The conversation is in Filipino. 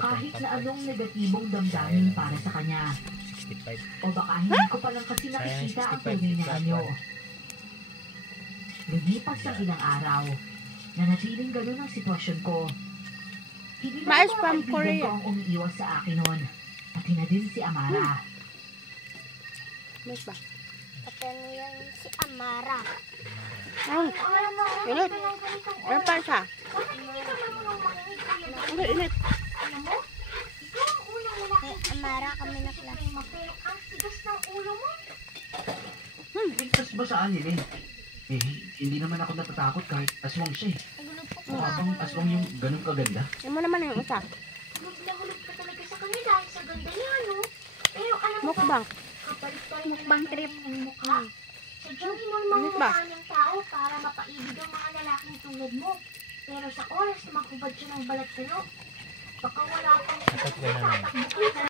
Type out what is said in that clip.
kahit na anong negatibong damdamin para sa kanya. 65. O baka hindi ko pa lang kasi nakikita ang tunay na anyo. Lumipas ang ilang araw, nanatiling ganun ang sitwasyon ko. Hindi na Mais mga from kaibigan Korea. ko ang umiiwas sa akin noon. Pati na din si Amara. Mas ba? Patano yan si Amara. Ay, Alam mo, init. Ano pa siya? bakit hindi ka marunong makinig kuya? Init, init. Alam mo, ikaw ang unang lalaki. Amara kami na klase. Pero ang tigas ng ulo mo. Ligtas ba saan nila eh? Eh, hindi naman ako natatakot kahit aswang siya eh. Mukha bang aswang yung ganun kaganda? Yan mo naman yung isa. Hulog na hulog ka talaga sa kanya dahil sa ganda niya, no? Pero alam mo ba, Mukbang. kapalit pa rin mukbang trip ang mukha. Sadyang hinulmang Mukbang. mukha ng tao para mapaibig ang mga lalaking tulad mo. Pero sa oras na makubad siya ng balat sa'yo, baka wala pang Dapat ganun. tatakbo ka.